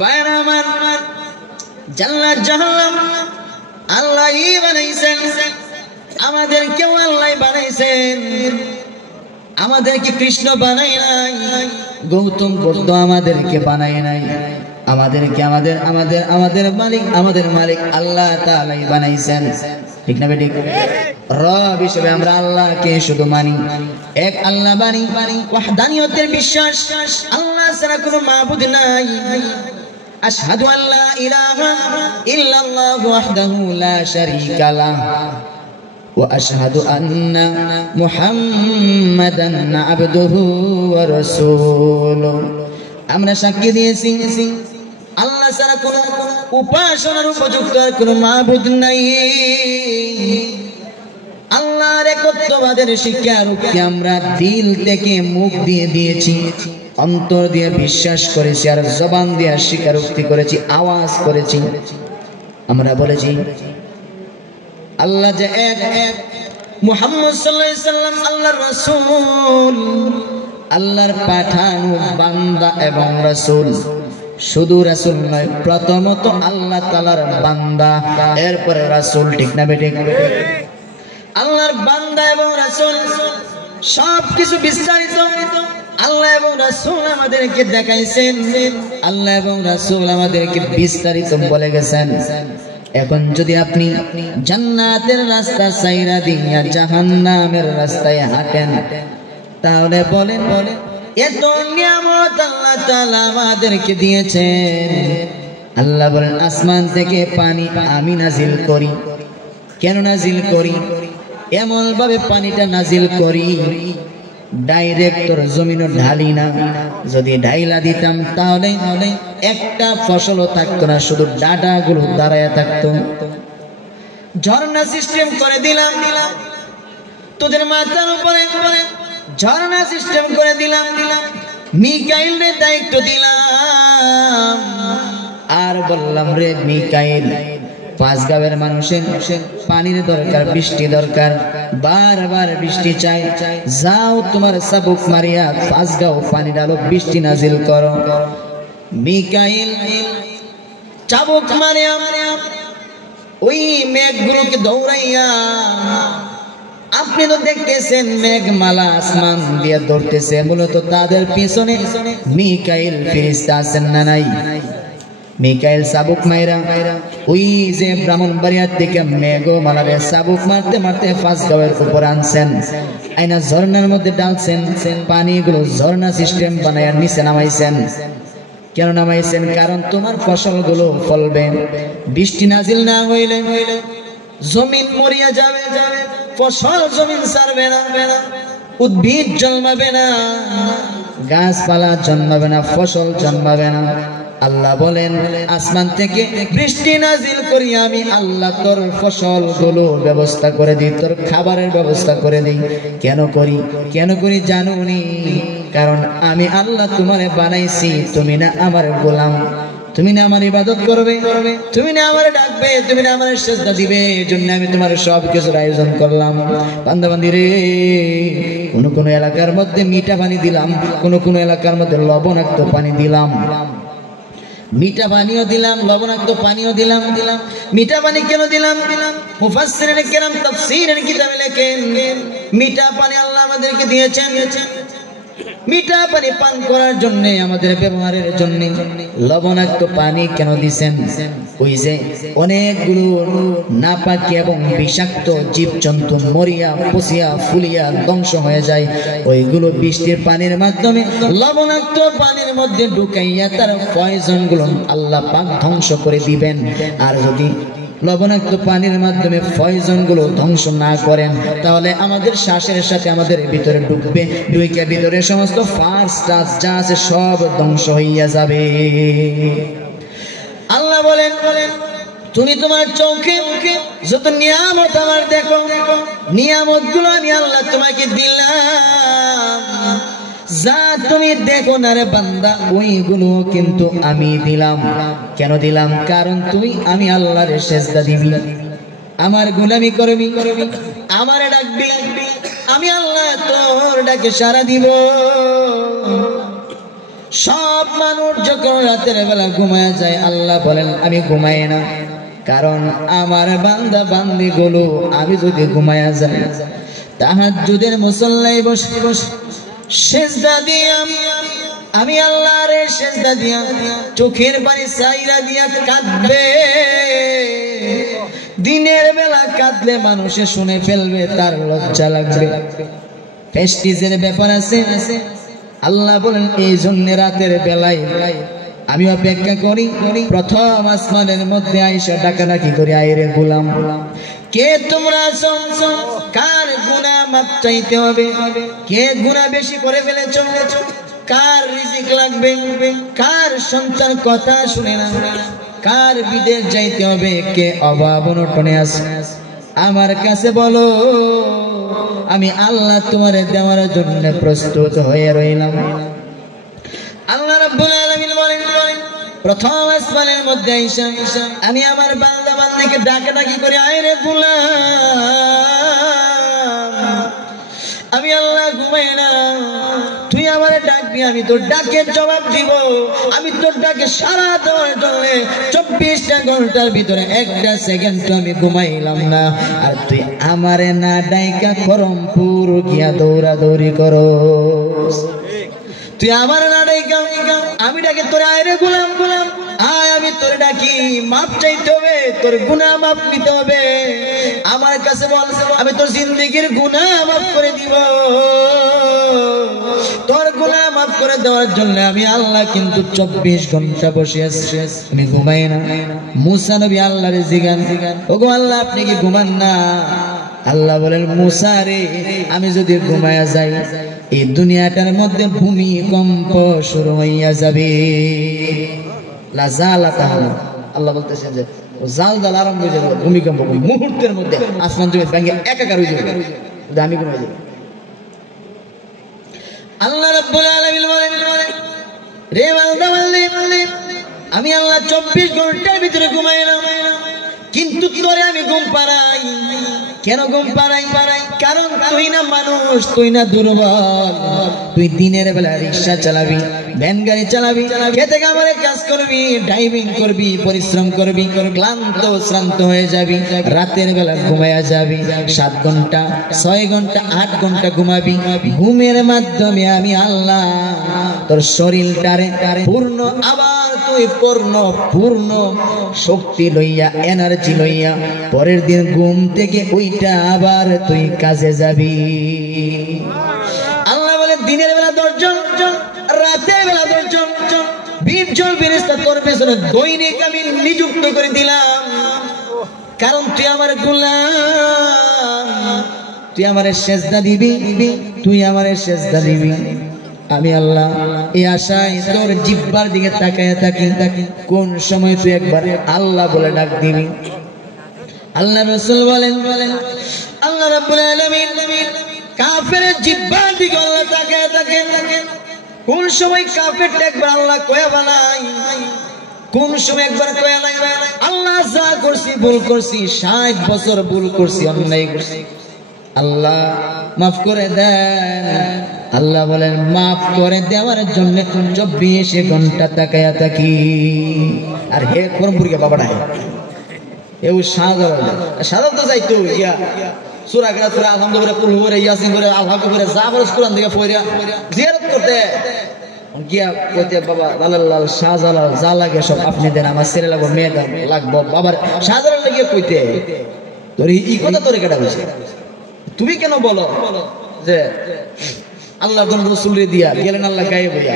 বাইরে আমার জান্নাত জাহান্নাম আল্লাহই বানাইছেন, আমাদেরকেও আল্লাহ বানাইছেন। আমাদেরকে কৃষ্ণ বানায় নাই, গৌতম বুদ্ধ আমাদেরকে বানায় নাই, আমাদেরকে আমাদের মালিক আল্লাহ তাআলাই বানাইছেন। ঠিক না বেঠিক? রব হিসেবে আমরা আল্লাহকে শুধু মানি, এক আল্লাহ মানি, ওয়াহদানিয়তের বিশ্বাস, আল্লাহ ছাড়া কোনো মাবুদ নাই। আশহাদু আল্লা ইলাহা ইল্লাল্লাহু ওয়াহদাহু লা শারীকা লাহ ওয়া আশহাদু আন্না মুহাম্মাদান আবদুহু ওয়া রাসূলুহু। আমরা সাক্ষী দিয়েছি আল্লাহ ছাড়া কোনো উপাসনার উপযুক্ত আর কোনো মাবুদ নাই। আল্লাহর একত্ববাদের স্বীকারোক্তি আমরা দিল থেকে মুখ দিয়ে দিয়েছি, অন্তর দিয়ে বিশ্বাস করেছি, আর জবান দিয়ে স্বীকারোক্তি করেছি, আওয়াজ করেছি। আমরা বলেছি আল্লাহ যে এক, মুহাম্মদ সাল্লাল্লাহু আলাইহি সাল্লাম আল্লাহর রাসূল, আল্লাহর পাঠানো বান্দা এবং রাসূল। শুধু রাসূল নয়, প্রথমত আল্লাহ তাআলার বান্দা, এরপরে রাসূল। ঠিক না বেঠিক? আল্লাহর বান্দা এবং রাসূল সবকিছু বিস্তারিত আল্লাহ এবং রাসূল আমাদেরকে দেখাইছেন, আল্লাহ এবং রাসূল আমাদেরকে বিস্তারিত বলে গেছেন। এখন যদি আপনি জান্নাতের রাস্তা ছাইরা দিয়া জাহান্নামের রাস্তায় হাঁটেন, তাহলে বলেন এত নিয়ামত আল্লাহ তাআলা আমাদেরকে দিয়েছেন। আল্লাহ বলেন আসমান থেকে পানি আমি নাজিল করি। কেন নাজিল করি? এমন ভাবে পানিটা নাজিল করি ডাইরেক্ট তোর জমিনও ঢালি না। যদি ঢাইলা দিতাম তাহলে একটা ফসলও থাকতো না, শুধু ডাঁটাগুলো দাঁড়ায় থাকতো। ঝর্ণা সিস্টেম করে দিলাম, তোদের মাথার উপরে ঝর্ণা সিস্টেম করে দিলাম, মিকাইলের দায়িত্ব দিলাম। আর বললাম রে মিকাইল, পাঁচ গাঁয়ের মানুষের পানির দরকার, বৃষ্টি দরকার, বারবার বৃষ্টি চাই, যাও তোমার চাবুক মারিয়া পাঁচ গাঁও পানি ডালো, বৃষ্টি নাজিল করো। মিকাইল চাবুক মারিয়া ওই মেঘগুলোকে দৌড়াইয়া, আপনি তো দেখতেছেন মেঘমালা আসমান দিয়ে ধরতেছে, মূলত তাদের পিছনে মিকাইল ফেরেশতা আছেন না নাই? মিকাইল চাবুক মাইরা ওই যে ব্রাহ্মণবাড়িয়া থেকে মেঘমালারে চাবুক মারতে মারতে পাঁচ গাঁয়ের উপর আনছেন, আইনা ঝর্ণার মধ্যে ডালছেন, পানিগুলো ঝর্ণা সিস্টেম বানাইয়া নিচে নামাইছেন। কেন নামাইছেন? কারণ তোমার ফসলগুলো ফলবে। বৃষ্টি নাজিল না হইলে জমিন মরিয়া যাবে, ফসল জমিন ছাড়বে না, উদ্ভিদ জন্মাবে না, গাছপালা জন্মাবে না, ফসল জন্মাবে না। আল্লাহ বলেন আসমান থেকে বৃষ্টি নাজিল করি আমি আল্লাহ, তোর ফসলগুলো ব্যবস্থা করে দিই, তোর খাবারের ব্যবস্থা করে দিই। কেন করি জানো নি? কারণ আমি আল্লাহ তোমারে বানাইছি, তুমি না আমার গোলাম, তুমি না আমার ইবাদত করবে, তুমি না আমার ডাকবে, তুমি না আমার সেজদা দিবে, এজন্য আমি তোমার সব কিছুর আয়োজন করলাম। বান্দাবান্দি রে, কোন এলাকার মধ্যে মিঠা পানি দিলাম, কোন এলাকার মধ্যে লবণাক্ত পানি দিলাম, মিঠা পানিও দিলাম, লবণাক্ত পানিও দিলাম। মিঠা পানি কেন দিলাম? মুফাসসিরিন কেরাম তাফসীরের কিতাবে লেখেন, মিঠা পানি আল্লাহ আমাদেরকে দিয়েছেন মিঠা পানি পান করার জন্য, আমাদের ব্যবহারের জন্য। লবণাক্ত পানি কেন দিয়েছেন? ওই যে অনেকগুলো নাপাকি এবং বিষাক্ত জীবজন্তু মরিয়া পচিয়া ফুলিয়া ধ্বংস হয়ে যায়, ওইগুলো বৃষ্টির পানির মাধ্যমে লবণাক্ত পানির মধ্যে ঢুকাইয়া তার পয়জন গুলো আল্লাহ পাক ধ্বংস করে দিবেন। আর যদি লবণাক্ত পানির মাধ্যমে পয়জন গুলো ধ্বংস না করেন, তাহলে আমাদের শ্বাসের সাথে আমাদের ভিতরে ঢুকবে, ঢুকে ভিতরে সমস্ত ফার্স্ট যা আছে সব ধ্বংস হইয়া যাবে। আল্লাহ বলেন তুমি তোমার চোখে যত নিয়ামত আমার দেখো, নিয়ামত গুলো আমি আল্লাহ তোমাকে দিলাম, যা তুমি দেখো না রে বান্দা, ওইগুলো কিন্তু আমি দিলাম। কেন দিলাম? কারণ তুই আমি আল্লাহর সেজদা দিবি, আমার গোলামি করবি, আমারে ডাকবি, আমি আল্লাহ তোর ডাকে সাড়া দিব। সব মানুষ যখন রাতের বেলা ঘুমায় যায়, আল্লাহ বলেন আমি ঘুমাই না, কারণ আমার বান্দা বান্দি গুলো আমি যদি ঘুমায়া যাই, তাহাজ্জুদের মুসল্লায় বসে বসে সিজদা দিয়া আমি আল্লাহর সিজদা দিয়া চোখের পানি সাইরা দিয়া কাঁদবে। দিনের বেলা কাঁদলে মানুষে শুনে ফেলবে, তার লজ্জা লাগবে, প্রেস্টিজের ব্যাপার আছে। আল্লাহ বলেন এই জন্য রাতের বেলায় আমি অপেক্ষা করি, প্রথম আসমানের মধ্যে আইসা ডাকাডাকি করি, আইরে গোলাম কে তোমরা আছো, কার গুনাহ মাফ চাইতে হবে, কে গুনাহ বেশি করে ফেলেছো, কার রিজিক লাগবে, কার সন্তান কথা শুনে না, কার বিদেশ যাইতে হবে, কে অভাব অনটনে আছে, আমার কাছে বলো, আমি আল্লাহ তোমারে দেওয়ার জন্য প্রস্তুত হয়ে রইলাম। আল্লাহ রাব্বুল আলামিন বলেন প্রথম আসমানের মধ্যে আইসা আমি আমার বান্দা বান্দিকে ডাকাডাকি করে, আইরে গোলাম আমি আল্লাহ ঘুমাই না, তুই আমারে ডাকবি, আমি তোর ডাকের জবাব দিব, আমি তোর ডাকে সাড়া দেওয়ার জন্য 24টা ঘন্টার ভিতরে একটা সেকেন্ড আমি ঘুমাইলাম না, আর তুই আমারে না ডাইকা করমপুর গিয়া দৌড়াদৌড়ি করো, তুই আমার না ডাইকা আমি ডাকে তোরে, আয়রে গোলাম গোলাম আয়, আমি তোরে ডাকি, মাপ চাইতে হবে, তোর গুনাহ মাপ নিতে হবে, আমার কাছে বল, আমি তোর জিন্দেগির গুনাহ মাফ করে দিব, তোর গুনাহ মাফ করে দেওয়ার জন্য আমি আল্লাহ কিন্তু 24 ঘন্টা বসে আছি, আমি ঘুমাই না। মুসা নবী আল্লাহরে জিগান, ওগো আল্লাহ আপনি কি ঘুমান না? আল্লাহ বলেন মুসা রে, আমি যদি ঘুমায়া যাই এই দুনিয়াটার মধ্যে ভূমিকম্প শুরু হইয়া যাবে, আল্লাহ বলতেছেন যে জাল জাল আরম্ভ হয়ে যাবে, ভূমিকম্প মুহূর্তের মধ্যে আসমান জমিন ভেঙে একাকার হয়ে যাবে, আমি ঘুমাই যাবো। আল্লাহ রাব্বুল আলামিন বলেন রে বান্দা বান্দি, আমি আল্লাহ 24 ঘন্টার ভিতরে ঘুমাইলাম, কিন্তু তোরে আমি ঘুম পাড়াই। কেন ঘুম পাড়াই? কারণ তুই না মানুষ, তুই না দুর্বল, তুই দিনের বেলা রিক্সা চালাবি, ভ্যান গাড়ি চালাবি, খেতে খামারে কাজ করবি, ড্রাইভিং করবি, পরিশ্রম করবি, ক্লান্ত শ্রান্ত হয়ে যাবি, রাতের বেলা ঘুমায়া যাবি, 7 ঘন্টা 6 ঘন্টা 8 ঘন্টা ঘুমাবি, ঘুমের মাধ্যমে আমি আল্লাহ তোর শরীরটারে পূর্ণ আবার তুই পূর্ণ শক্তি লইয়া, এনার্জি লইয়া পরের দিন ঘুম থেকে ওইটা আবার তুই কাজে যাবি। আল্লাহ বলে দিনের বেলা 10 জন, রাতের বেলা 10 জন, 20 জন ফেরেশতা তোর পেছনে দৈনিক আমি নিযুক্ত করে দিলাম, কারণ তুই আমার গোলাম, তুই আমারে সিজদা দিবি, তুই আমারে সিজদা দিবি। আমি আল্লাহ এই আশায় তোর জিহ্বার দিকে তাকায় থাকি, কোন সময় তুই একবার আল্লাহ বলে ডাক দিবি। আল্লাহ রাসূল বলেন আল্লাহ রাব্বুল আলামিন কাফেরের জিহ্বার দিকে আল্লাহ তাকায় থাকে, কোন সময় কাফেরটা একবার আল্লাহ কয়া বানাই, কোন সময় একবার কয়া নাই, আল্লাহ যা করছি ভুল করছি, 60 বছর ভুল করছি, অন্যায় করছি, আল্লাহ মাফ করে দেন। আল্লাহ বলেন মাফ করে দেওয়ার জন্য 24 ঘন্টা তাকায়া থাকি। আর হে করমপুরিয়া বাবাটা এও সাদা তো যাইতো ইয়া সূরা গরা সূরা আলহামদুলিল্লাহ কুল হুয়া ইয়াসিন করে আল্লাহ করে জাবরস কোরআন থেকে পড়িয়া জিয়ারত করতে গিয়া কইতে বাবা লালাল শাহজালাল যা লাগে সব আপনি দেন, আমার ছেলে লাগবে, মেয়ে লাগবে, বাবার শাহজালাল লাগিয়ে কইতে তোর এই কথা তোরে কেটা কইছে? তুমি কেন বলো যে আল্লাহর দন রাসূলের দিয়া গেলেন আল্লাহ গায়ে বইয়া,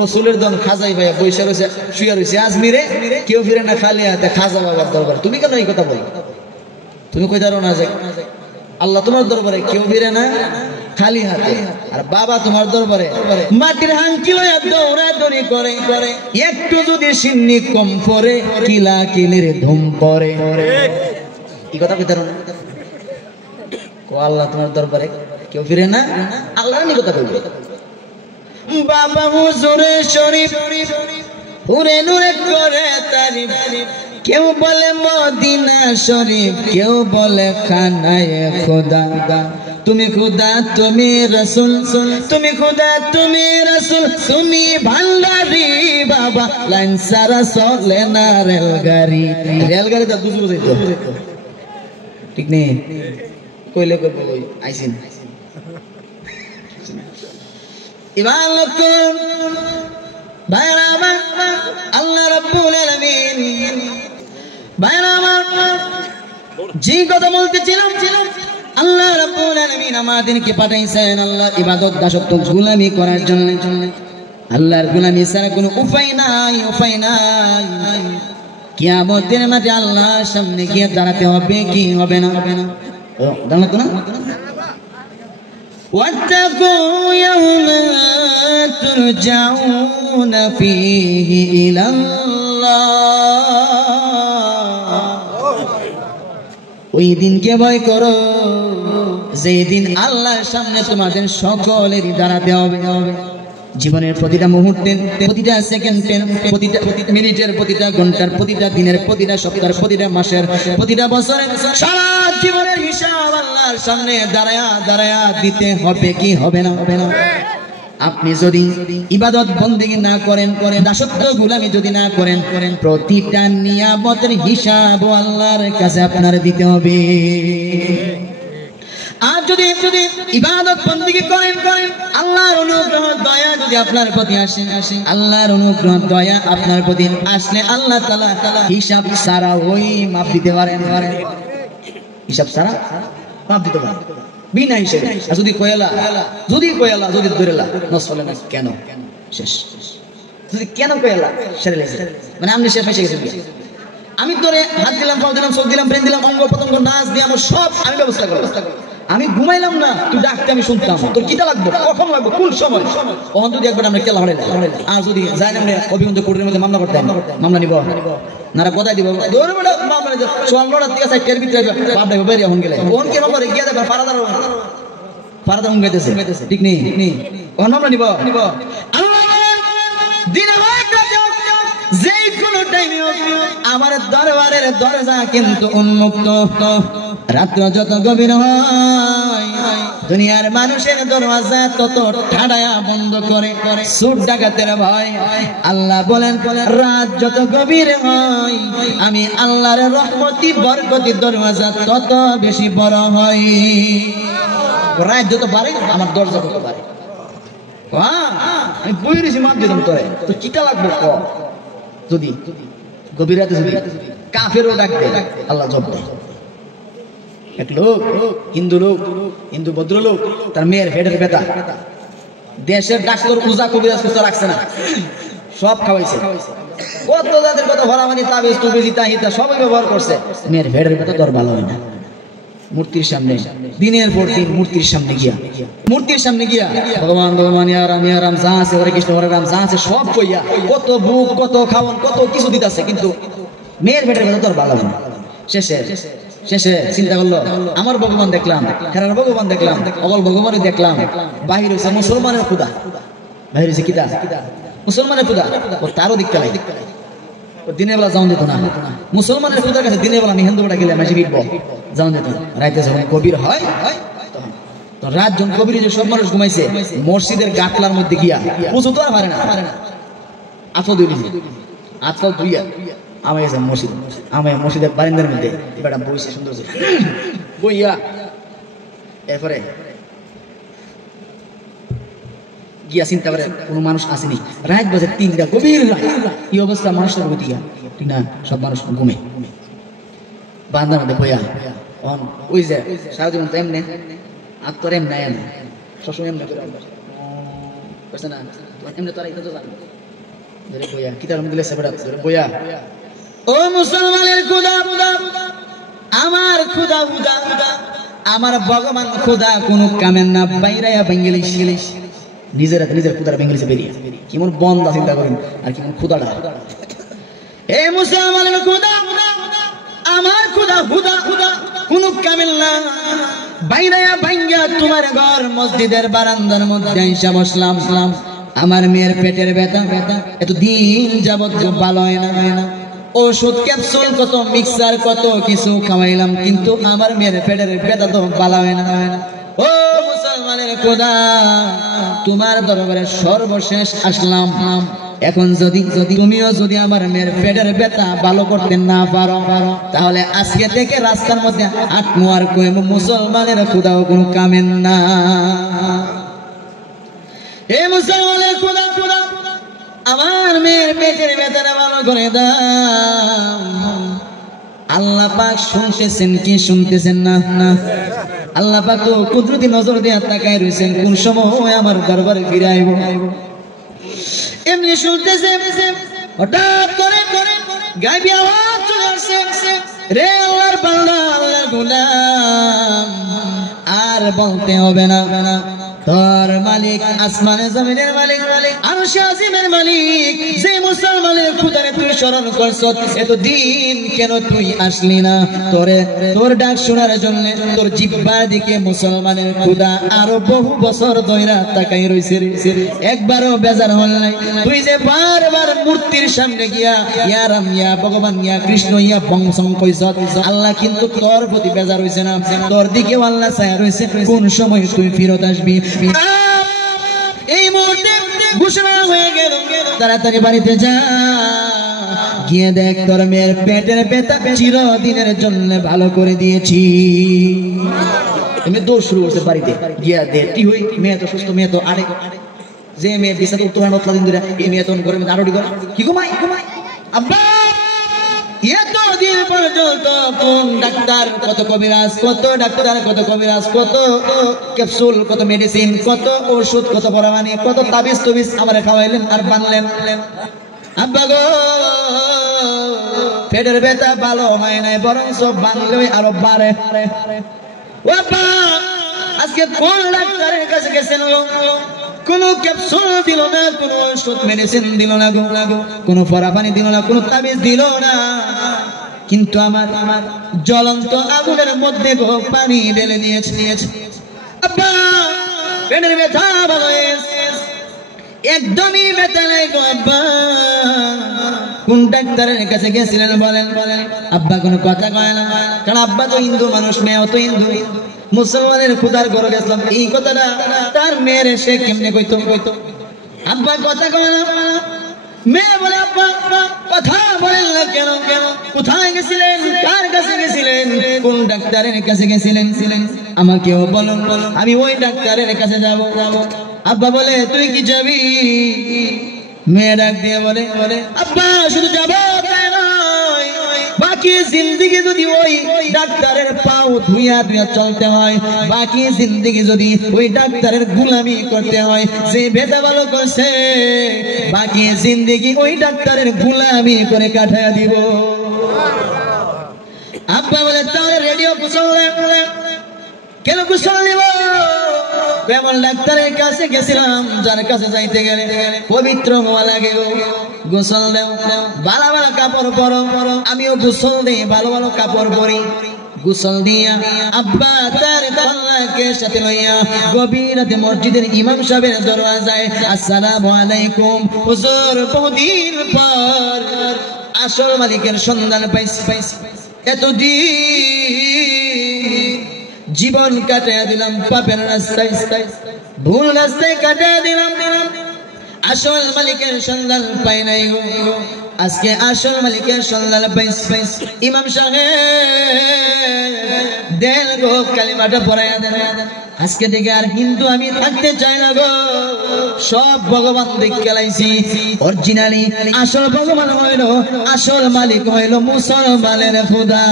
রাসূলের দন খাজাই ভাইয়া বইসা রইছে, শুয়া রইছে আজমিরে, কেউ ফিরে না খালি হাতে খাজা বাবার দরবার, তুমি কেন এই কথা বলো? তুমি কই দাঁড়ো না যে আল্লাহ তোমার দরবারে কেউ ফিরে না খালি হাতে, আর বাবা তোমার দরবারে মাটির হাঙ্কি লইয়া দৌড়াদৌড়ি করে, একটু যদি সিন্নি কম পড়ে কিলা কিলির ধুম পড়ে। এই কথা কই দাঁড়ো না, আল্লাহ তোমার দরবারে কেউ ফিরে না, আল্লাহ নি কথা বলবে। বাবা হুজুরে শরীফ হুরে নুরে করে তারিফ, কেউ বলে মদিনা শরীফ, কেউ বলে খানায়ে খোদা, তুমি খুদা তুমি রাসূল, তুমি খুদা তুমি রাসূল, তুমি ভান্ডারি বাবা, লাইন সারা চলে না রেলগাড়ি। রেলগাড়ি তো বুঝবো ঠিক নেই, কইলে কইব আইসিন এবার লোক ভাইরা আমার আল্লাহ রাব্বুল আলামিন ভাইরা আমার যে কথা বলতেছিলাম আল্লাহ রাব্বুল আলামিন আমাদেরকে পাঠাইছেন আল্লাহ ইবাদত দাসত্ব গোলামি করার জন্য। আল্লাহর গোলামি ছাড়া কোনো উপায় নাই, উপায় নাই। কিয়ামতের মাঠে আল্লাহর সামনে গিয়ে দাঁড়াতে হবে কি হবে না? দাঁড়াতো না? واتقوا يوما ترجعون فيه إلى الله। ওই দিনকে ভয় করো যেই দিন আল্লাহর সামনে তোমাদের সকলেরই দাঁড়াতে হবে। জীবনের প্রতিটা মুহূর্তের, প্রতিটা সেকেন্ডের, প্রতিটা মিনিটের, প্রতিটা ঘন্টার, প্রতিটা দিনের, প্রতিটা সপ্তাহের, প্রতিটা মাসের, প্রতিটা বছরের, সারা জীবনের হিসাব আল্লাহর সামনে দাঁড়ায়া দিতে হবে কি হবে না? আপনি যদি ইবাদত বন্দেগী না করেন, দাসত্ব গোলামি যদি না করেন, প্রতিটা নিয়ামতের হিসাব আল্লাহর কাছে আপনার দিতে হবে। আর যদি ইবাদত বন্দেগী করেন, আল্লাহর অনুগ্রহ দয়া যদি আপনার প্রতি আসে, আল্লাহর অনুগ্রহ দয়া আপনার প্রতি আসলে আল্লাহ তাআলা হিসাব সারা ওই মাপ দিতে পারেন, হিসাব সারা মাপ দিতে পারেন বিনা হিসেবে। যদি কয়লা যদি ধরেলা নসলে না কেন শেষ, যদি কেন কয়লা সেরে লেগেছে মানে আপনি শেষ হয়ে গেছেন। আমি তোরে হাত দিলাম, পা দিলাম, চোখ দিলাম, ব্রেন দিলাম, অঙ্গ প্রত্যঙ্গ নাচ দিয়ে আমার সব আমি ব্যবস্থা করলাম। আমি ঘুমাইলাম না, তুই ডাকতে আমি শুনতাম, তোর কিটা লাগবো, কখন লাগবো, কোন সময়। তখন যদি একবার আমরা কেলা হলে আর যদি যাই না অভিযুক্ত কোর্টের মধ্যে মামলা করতে, মামলা নিব না কোথায় দিব, ঠিক নেই মামলা নিব। যে কোনো টাইমে আমার দরবারের দরজা কিন্তু উন্মুক্ত। রাত্র যত গভীর হয় দুনিয়ার মানুষের দরওয়াজা তত ঠাডায়া বন্ধ করে চোর ডাকাতের ভয়। আল্লাহ বলেন রাত যত গভীর হয় আমি আল্লাহর রহমতি বরকতি দরওয়াজা তত বেশি বড় হয়। রাত যত বাড়ে আমার দরজা তত বাড়ে। আমি বই রেছি মাপ দিতাম তোরে, তো কিটা লাগবো ক। যদি গভীর রাতে যদি কাফেরও ডাক দেয় আল্লাহ জব দেয়। এক লোক হিন্দু ভদ্রলোক, তার মেয়ের হেডের ব্যথা, দেশের ডাক্তার পূজা কবিরাজ সুস্থ রাখছে না, সব খাওয়াইছে, কত যাদের কত হরামানি তাবিজ তুবিজ ইতা সবই ব্যবহার করছে, মেয়ের হেডের ব্যথা তোর ভালো হয় না। মূর্তির সামনে দিনের পর দিন মূর্তির সামনে গিয়া ভগবান ইয়া রাম যা আছে, হরে কৃষ্ণ হরে রাম যা আছে সব কইয়া কত বুক কত খাওয়ান কত কিছু দিতেছে, কিন্তু মেয়ের পেটের কথা তোর ভালো হয় না। শেষে চিন্তা করলো আমার ভগবান দেখলাম, হেরার ভগবান দেখলাম, অগল ভগবানই দেখলাম, বাহির হয়েছে মুসলমানের খুদা, বাহির হয়েছে কিতা মুসলমানের খুদা। ও তারও দিক কালাই, দিনের বেলা যাওয়া যেত না মুসলমানের খুদার কাছে। দিনের বেলা আমি হিন্দু বেটা গেলে মাঝে বিটবো যাওয়া যেত না। রাইতে যখন কবির হয় তো রাত যখন কবির যে সব মানুষ ঘুমাইছে মসজিদের গাটলার মধ্যে গিয়া পুজো তো আর পারে না, আতফল ধুইয়া আমি গেছে মসজিদের বারিন্দার মধ্যে বেটা বইছে সুন্দর বইয়া। এরপরে গিয়া চিন্তা করে কোনো মানুষ আসেনি, রাত বাজে 3টা, গভীর রাত, এই অবস্থা মানুষের গতি গিয়া ঠিক না, সব মানুষ ঘুমে বান্দার মধ্যে বইয়া। ওই যে সারা জীবন তো এমনি আর তোর এমনি না সবসময় এমনি করে না এমনি তোরা এটা তো জানো ধরে বইয়া কিতার মধ্যে লেছে বেড়া ধরে বইয়া। ও মুসলমানের খুদা আমার খুদা আমার ভগবান খুদা কোন কামের না বাইরায়া বেঙ্গলিশ নিজের খুদার বেঙ্গলিশে বেরিয়ে কেমন বন্ধা চিন্তা করেন আর কেমন খুদাটা। এ মুসলমানের খুদা আমার খুদা কোন কামেল না বাইরায়া ভাঙ্গা তোমার ঘর মসজিদের বারান্দার মধ্যে আইসা বসলাম। আমার মেয়ের পেটের ব্যথা এত দিন যাবত ভালো হয় না, ওষুধ ক্যাপসুল কত মিক্সার কত কিছু খাওয়াইলাম, কিন্তু আমার মেয়ের পেটের ব্যথা তো ভালো হয় না। ও মুসলমানের খোদা, তোমার দরবারে সর্বশেষ আসলাম। এখন যদি তুমিও যদি আমার মেয়ের পেটের ব্যথা ভালো করতে না পারো, তাহলে আজকে থেকে রাস্তার মধ্যে হাঁটমু আর কইব মুসলমানের খোদাও কোনো কামেন না। এ মুসলমানের খোদা, আমার মেয়ের পেটের ব্যথাটা ভালো করে দাও। আল্লাহ পাক শুনতেছেন কি শুনতেছেন না? আল্লাহ পাক তো কুদরতি নজর দিয়ে তাকায় রয়েছেন কোন সময় আমার দরবারে ফিরে আইব। এমনি শুনতেছে, হঠাৎ করে গায়বী আওয়াজ চলে আসছে, রে আল্লাহর বান্দা, আল্লাহর গোলাম, আর বলতে হবে না, তোর মালিক আসমানে জমিনের মালিক, আরশে আজিমের মালিক, যে মুসলমানের খোদারে তুই স্মরণ করছস, এতদিন কেন তুই আসলি না? তোর ডাক শোনার জন্য তোর জিহ্বার দিকে মুসলমানের খোদা আরো বহু বছর ধইরা তাকাই রইছে রে। একবারও বেজার হল নাই? তুই যে বারবার মূর্তির সামনে গিয়া ইয়া রাম, ইয়া ভগবান, ইয়া কৃষ্ণ, ইয়া বংশং কইছস, আল্লাহ কিন্তু তোর প্রতি বেজার হইছে না? তোর দিকেও আল্লাহ চায় রইছে কোন সময় তুই ফিরত আসবি। এই মুহূর্তে ঘোষণা হয়ে গেল, তাড়াতাড়ি বাড়িতে যা, গিয়ে দেখ তোর মেয়ের পেটের ব্যথা চিরদিনের জন্য ভালো করে দিয়েছি। দৌড় শুরু করছে বাড়িতে গিয়া দেখি হই মেয়ে তো সুস্থ, মেয়ে তো আরে যে মেয়ে বিছানা উত্তরায়ণ দিন ধরে এই মেয়ে তো ঘরের মধ্যে আরোডি করে কি ঘুমাই আব্বা। এতদিন পর্যন্ত কোন ডাক্তার, কত কবিরাজ, কত ডাক্তার, কত কবিরাজ, কত ক্যাপসুল, কত মেডিসিন, কত ওষুধ, কত পরামানি, কত তাবিজ তবিজ আমার খাওয়াইলেন আর বানলেন। আব্বা গো, পেটের ব্যথা ভালো হয় নাই, বরং সব বানলে আরো বাড়ে। ও আব্বা, আজকে কোন ডাক্তারের কাছে গেছেন? কোনো ক্যাপসুল দিল না, কোনো ওষুধ মেডিসিন দিল না গো, কোনো পরাপানি দিল না, কোনো তাবিজ দিল না, কিন্তু আমার জ্বলন্ত আগুনের মধ্যে গো পানি ঢেলে দিয়েছে। আব্বা, পেটের ব্যথা ভালো হয়েছে, একদমই ব্যথা নাই গো আব্বা। কোন ডাক্তারের কাছে গেছিলেন বলেন? আব্বা কোনো কথা কয় না, কারণ আব্বা তো হিন্দু মানুষ, মেয়েও তো হিন্দু। মুসলমানের খোদার ঘরে গেছিলাম, এই কথাটা তার মেয়ের সে কেমনে কইতো? আব্বা কথা কয় না। মেয়ে বলে, আব্বা কথা বলেন না কেন? কোথায় গেছিলেন? কার কাছে গেছিলেন? কোন ডাক্তারের কাছে গেছিলেন? আমাকেও বলুন, আমি ওই ডাক্তারের কাছে যাব। আব্বা বলে, তুই কি যাবি? মেয়ে ডাক দিয়ে বলে, আব্বা শুধু যাবো তাই নয়, বাকি জিন্দেগি যদি ওই ডাক্তারের পাও ধুইয়া চলতে হয়, বাকি জিন্দেগি যদি ওই ডাক্তারের গোলামি করতে হয়, যে ব্যথা ভালো করছে, বাকি জিন্দেগি ওই ডাক্তারের গোলামি করে কাটাইয়া দিব। আব্বা বলে, তাহলে রেডিও গোসল কেন? গোসল নিব কেমন? ডাক্তারের কাছে গেছিলাম, যার কাছে যাইতে গেলে পবিত্র হওয়া লাগে গো। গোসল দেও, ভালো ভালো কাপড় পরো, আমিও গোসল দিই, ভালো ভালো কাপড় পরি। গোসল দিয়া আব্বা তার কন্যাকে সাথে লইয়া গভীর রাতে মসজিদের ইমাম সাহেবের দরওয়াজায় আসসালামু আলাইকুম হুজুর, বহুদিন পর আসল মালিকের সন্ধান পাইছি। এতদিন জীবন কাটিয়ে দিলাম পাপের রাস্তায়, ভুল রাস্তায় কাটিয়ে দিলাম, আসল মালিকের সন্ধান পাই নাই গো। আজকে আসল মালিকের সন্ধান পাইছি। ইমাম সাহেব দেন গো কালিমাটা পড়াইয়া দেন। আজকে থেকে আর হিন্দু আমি থাকতে চাই না গো, সব ভগবান দেখে লাইছি। অরিজিনালি আসল ভগবান হইল, আসল মালিক হইল মুসলমানের খোদা।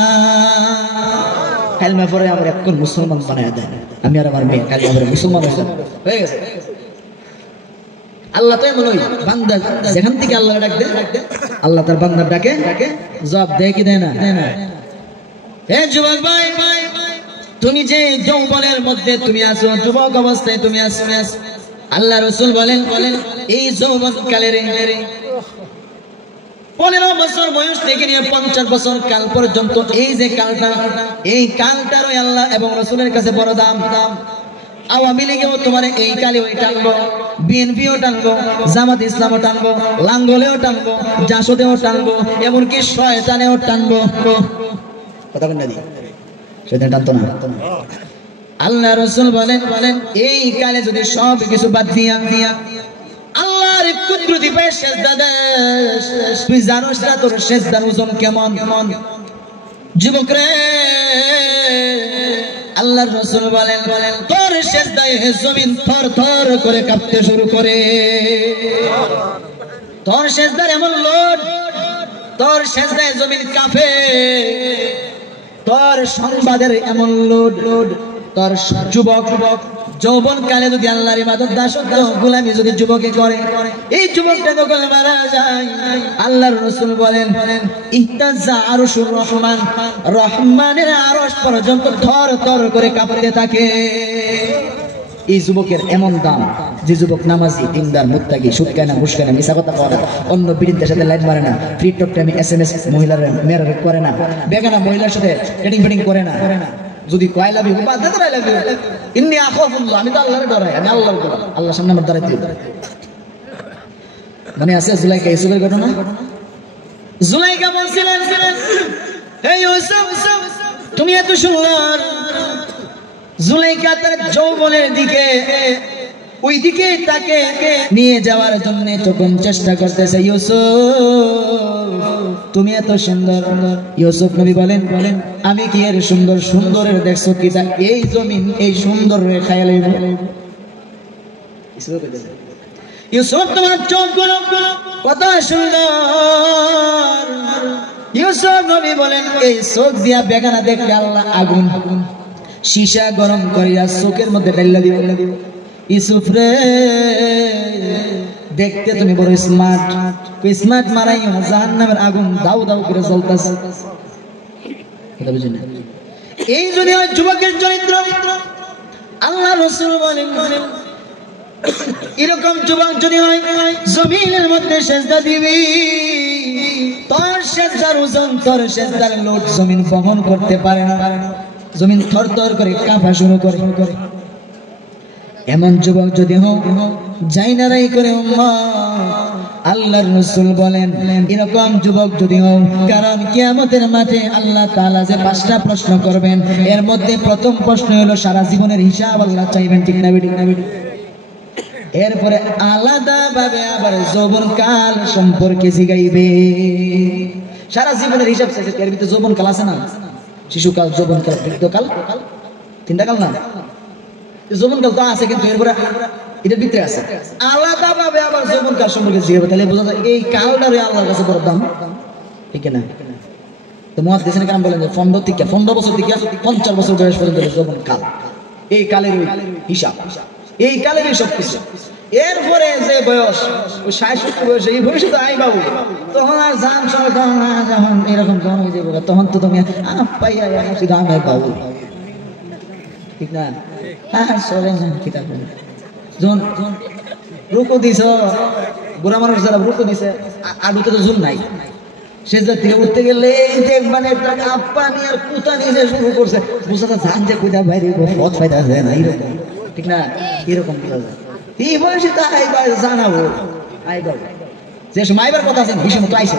কালিমা পরে আমার এখন মুসলমান বানায় দেয়, আমি আর আমার মেয়ে কালিমা পরে মুসলমান হয়ে গেছে। আল্লাহ তো এমন বান্দা যেখান থেকে আল্লাহ ডাক দেয়, আল্লাহ তার বান্দার ডাকে জবাব দেয় কি দেয় না? হে যুবক ভাই, তুমি যে যৌবনের মধ্যে তুমি আছো, যুবক অবস্থায় তুমি আছো, আল্লাহ রাসূল বলেন এই যৌবন কালের 15 বছর বয়স থেকে নিয়ে 50 বছর কাল পর্যন্ত এই যে কালটা, এই কালটার ওই আল্লাহ এবং রাসূলের কাছে বড় দাম। আওয়ামী লীগেও তোমার এই কালে ওই টানবো, বিএনপিও টানবো, জামাত ইসলামও টানবো, লাঙ্গলেও টানবো, জাসদেও টানবো, এমনকি শয়তানেও টানবো। কথা বলেন না, শয়তান টানতো না। আল্লাহ রাসূল বলেন এই কালে যদি সব কিছু বাদ দিয়া আল্লাহর কুদরতি পায়ে সেজদা দেস, তুই জানোস না তোর সেজদার ওজন কেমন? যুবক রে, আল্লাহর রাসূল বলেন তোর সেজদায় জমিন থরথর করে কাঁপতে শুরু করে। তোর সেজদার এমন লোড, তোর সেজদায় জমিন কাঁপে। তোর সংবাদের এমন লোড, তোর যুবক যৌবন কালে যদি আল্লাহর ইবাদত দাসত্ব গোলামি যদি যুবকে করে, এই যুবকটা যখন মারা যায় আল্লাহর রাসূল বলেন ইহতাজা আরশুর রহমান, রহমানের আরশ পর্যন্ত থরথর করে কাঁপতে থাকে। এই যুবকের এমন দাম, যে যুবক নামাজি, দিনদার, মুত্তাকি, সুদ খায় না, ঘুষ খায় না, মিছা কথা বলে না, অন্য বিড়িদের সাথে লাইন মারে না, ফ্রি টক টাইমে SMS মহিলার মেয়েরা করে না, বেগানা মহিলার সাথে ডেটিং ফেটিং করে না। যদি কয় লাভ ইউ বা দাদা লাভ ইউ, ইন্নী আখাফুল্লাহ, আমি তো আল্লাহর ডরাই, আমি আল্লাহর ডরাই, আল্লাহর সামনে আমার দাঁড়াইতে হবে। মানে আছে জুলাইকা ইউসুফের ঘটনা। জুলাইকা বলছিলেন হে ইউসুফ, তুমি এত সুন্দর। জুলাইকা তার যৌবনের দিকে, ওই দিকে তাকে নিয়ে যাওয়ার জন্য তখন চেষ্টা করতেছে। ইউসুফ তুমি এত সুন্দর। ইউসুফ নবী বলেন আমি কি এর সুন্দর? সুন্দরের দেখছো কি? এই জমিন এই সুন্দর রেখায় লইব। ইউসুফ তোমার চোখগুলো কত সুন্দর। ইউসুফ নবী বলেন এই চোখ দিয়া বেগানা দেখলে আল্লাহ আগুন সীসা গরম করিয়া চোখের মধ্যে ঢাইলা দিব। ইউসুফ রে, দেখতে তুমি বড় স্মার্ট, স্মার্ট মারাইও না, জাহান্নামের আগুন দাউ দাউ করে জ্বলতাছে। এটা বুঝেন? এই যদি হয় যুবকের চরিত্র, আল্লাহ রাসূল বলেন এরকম যুবক যদি হয় জমিনের মধ্যে সেজদা দিবি, তোর সেজদার ওজন, তোর সেজদার লোড জমিন বহন করতে পারে না, জমিন থরথর করে কাঁপা শুরু করে। এমন যুবক যদি হোক যাই না রাই করে আল্লাহর রাসূল বলেন এরকম যুবক যদি হোক, কারণ কিয়ামতের মাঠে আল্লাহ তাআলা যে 5টা প্রশ্ন করবেন, এর মধ্যে প্রথম প্রশ্ন হলো সারা জীবনের হিসাব আল্লাহ চাইবেন, ঠিক না বেটি? এরপরে আলাদা ভাবে আবার যৌবন কাল সম্পর্কে জিগাইবে। সারা জীবনের হিসাব চাইছে, এর ভিতরে যৌবন কাল আছে না? শিশুকাল, যৌবন কাল, বৃদ্ধকাল, 3টা কাল না? যৌবন কাল তো আছে, কিন্তু এরপরে এটার ভিতরে আছে আলাদা ভাবে আবার যৌবন কাল সম্পর্কে জিজ্ঞাসা। তাহলে বোঝা যায় এই কালটারে আল্লাহর কাছে বড় দাম, ঠিক না? তো মুহাদ্দিসিনে কেরাম বলেন যে 15 বছর থেকে 50 বছর বয়স পর্যন্ত যৌবন কাল, এই কালের হিসাব, এই কালের সব কিছু। এরপরে যে বয়স, ওই 60-70 বয়স, এই বয়সে তো আই বাবু, তখন আর জান সব যখন এরকম যখন হয়ে যাবে, তখন তো তুমি পাইয়া শুধু আমি বাবু, ঠিক না? হ্যাঁ চলে না কিতাব যখন রুকু দিছ, বুড়া মানুষ যারা রুকু দিছে, আগুতে তো জুন নাই, সে থেকে উঠতে গেলে মানে আপা নিয়ে আর কুতা নিয়ে শুরু করছে, বুঝাটা জান যে কুইটা বাইরে পথ ফায়দা যায় না, এরকম, ঠিক না? এরকম এই বয়সে তা আইবার জানাবো, আইবার যে সময় আইবার কথা আছে এই সময় তো আইসে।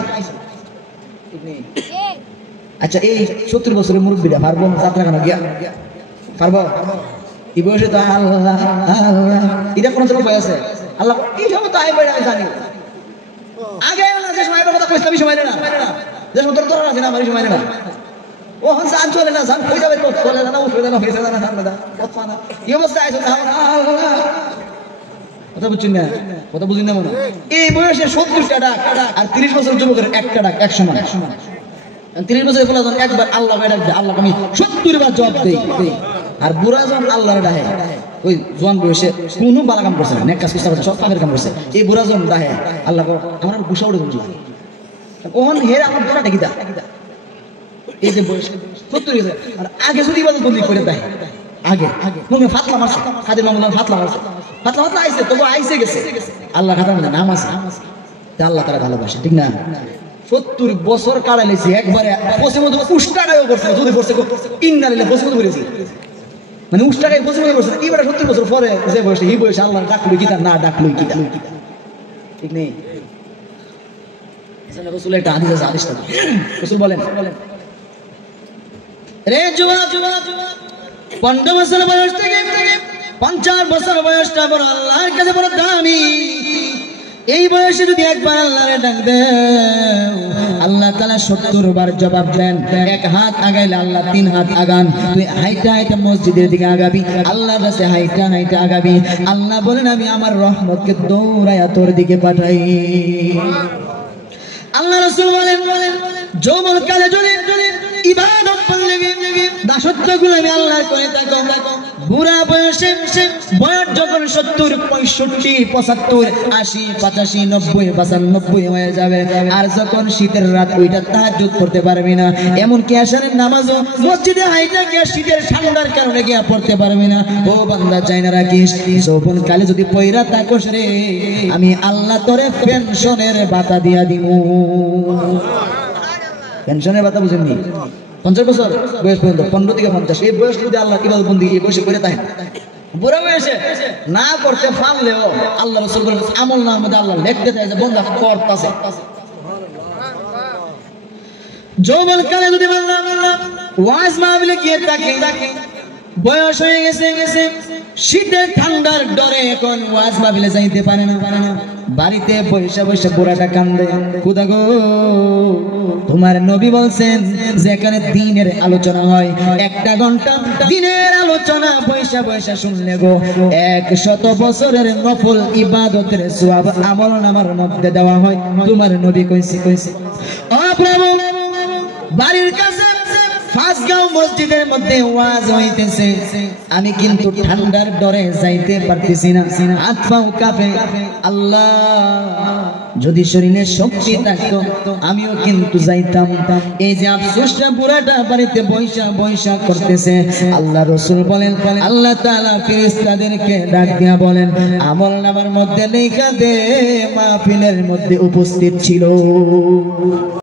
আচ্ছা এই 70 বছরের মুরব্বীরা পারবো যাত্রা কেন গিয়া? পারবো? এই বয়সে তো আল্লাহ এটা কোন উপায় আছে? আল্লাহ এই সময় তো আইবার জানি, আগে না যে সময় আইবার কথা কইছিলাম এই সময় না, যে সময় তোর আছে না আমার এই সময় না, ও হন জান চলে না, জান কই যাবে? তো চলে না, উঠবে না, হয়েছে না, জান না, কথা না, এই অবস্থা আইছো কথা বুঝছেন না? কথা বুঝিন না মনে? এই বয়সে 70টা ডাক আর 30 বছর যুবকের একটা ডাক এক সমান। 30 বছরের ফলে যখন একবার আল্লাহ ডাক দেয়, আল্লাহ আমি 70 বার জবাব দেই, আর বুড়া যখন আল্লাহর ডাকে, ওই জোয়ান বয়সে কোনো বালা কাম করছে না, নেক কাজ করছে, সব কামের কাম করছে, এই বুড়া যখন ডাকে আল্লাহ আমার গুসা উঠে বুঝলাম, ওখান হের আমার বুড়া ডাকি দা, এই যে বয়স 70 গেছে, আর আগে যদি ইবাদত বন্দি করে দেয়, আগে মনে ফাতলা মারছে, কাদের মামুন ফাতলা মারছে, ফাতলা আইছে, তবু আইসে গেছে, আল্লাহ খাতার মধ্যে নাম আছে, আল্লাহ তারা ভালোবাসে, ঠিক না? 70 বছর কাটাইলেছি, একবারে পশ্চিম মধ্যে উষ্টাকায়ও করছে, যদি করছে ইন্দারিলে পশ্চিম মধ্যে করেছি, মানে উষ্টাকায় পশ্চিম মধ্যে করছে, এবারে 70 বছর পরে যে বয়সে এই বয়সে আল্লাহ ডাকলুই কিতা, না ডাকলুই কিতা, ঠিক নেই? রসুল একটা হাদিস আছে, হাদিসটা রসুল বলেন রে যুবক 15 বছর বয়স থেকে 50 বছর বয়সটা বড় আল্লাহর কাছে বড় দামি। এই বয়সে যদি একবার আল্লাহরে ডাক দেও, আল্লাহ তাআলা 70 বার জবাব দেন। এক হাত আগাইলে আল্লাহ 3 হাত আগান। তুই হাইটা হাইটা মসজিদের দিকে আগাবি, আল্লাহর কাছে হাইটা হাইটা আগাবি। আল্লাহ বলেন আমি আমার রহমতকে দৌড়ায়া তোর দিকে পাঠাই। আল্লাহ রাসূল বলেন যৌবন কালে যদি ইবাদত বন্দেগী দাসত্বগুলো আমি আল্লাহ করে থাকো, বুড়া বয়সে বয়স যখন 70 65 75 80 85 90 95 হয়ে যাবে, আর যখন শীতের রাত ওইটা তাহাজ্জুদ করতে পারবি না, এমনকি আশারের নামাজও মসজিদে হাইটা গিয়ে শীতের ঠান্ডার কারণে গিয়ে পড়তে পারবি না। ও বান্দা চাই না রাখিস, যৌবন কালে যদি পয়রা থাকোস রে, আমি আল্লাহ তোরে পেনশনের ভাতা দিয়া দিব। পেনশনের ভাতা বুঝেননি? 50 বছর বয়স পর্যন্ত, 15 থেকে 50, এই বয়স যদি আল্লাহ ইবাদত বন্দেগী এই বয়সে করে থাকে, বুড়া বয়সে না করতে পারলেও আল্লাহ রাসূল বলেন আমল নামার মধ্যে আল্লাহ লিখতে থাকে যে বান্দা করতেছে। যৌবন কালে যদি বান্দা ওয়াজ মাহফিলে গিয়ে থাকে, বয়স হয়ে গেছে, শীতের ঠান্ডার ডরে এখন ওয়াজ মাহফিলে যাইতে পারে না, বাড়িতে বৈশা বৈশা বুড়াটা কান্দে, খোদা গো তোমার নবী বলছেন যে এখানে দিনের আলোচনা হয়, 1টা ঘন্টা দিনের আলোচনা বৈশা বৈশা শুনলে গো 100 বছরের নফল ইবাদতের সওয়াব আমলনামার মধ্যে দেওয়া হয়। তোমার নবী কইছে ও প্রভু, বাড়ির কাছে 5 গাঁও মসজিদের মধ্যে ওয়াজ হইতেছে, আমি কিন্তু ঠান্ডার ডরে যাইতে পারতেছি না, হাত পাও কাঁপে। আল্লাহ যদি শরীরে শক্তি থাকতো আমিও কিন্তু যাইতাম। এই যে আফসোসটা বুড়াটা বাড়িতে বৈশা করতেছে, আল্লাহ রাসূল বলেন আল্লাহ তাআলা ফেরেশতাদেরকে ডাক দিয়া বলেন আমলনামার মধ্যে লেখা দে মাহফিলের মধ্যে উপস্থিত ছিল।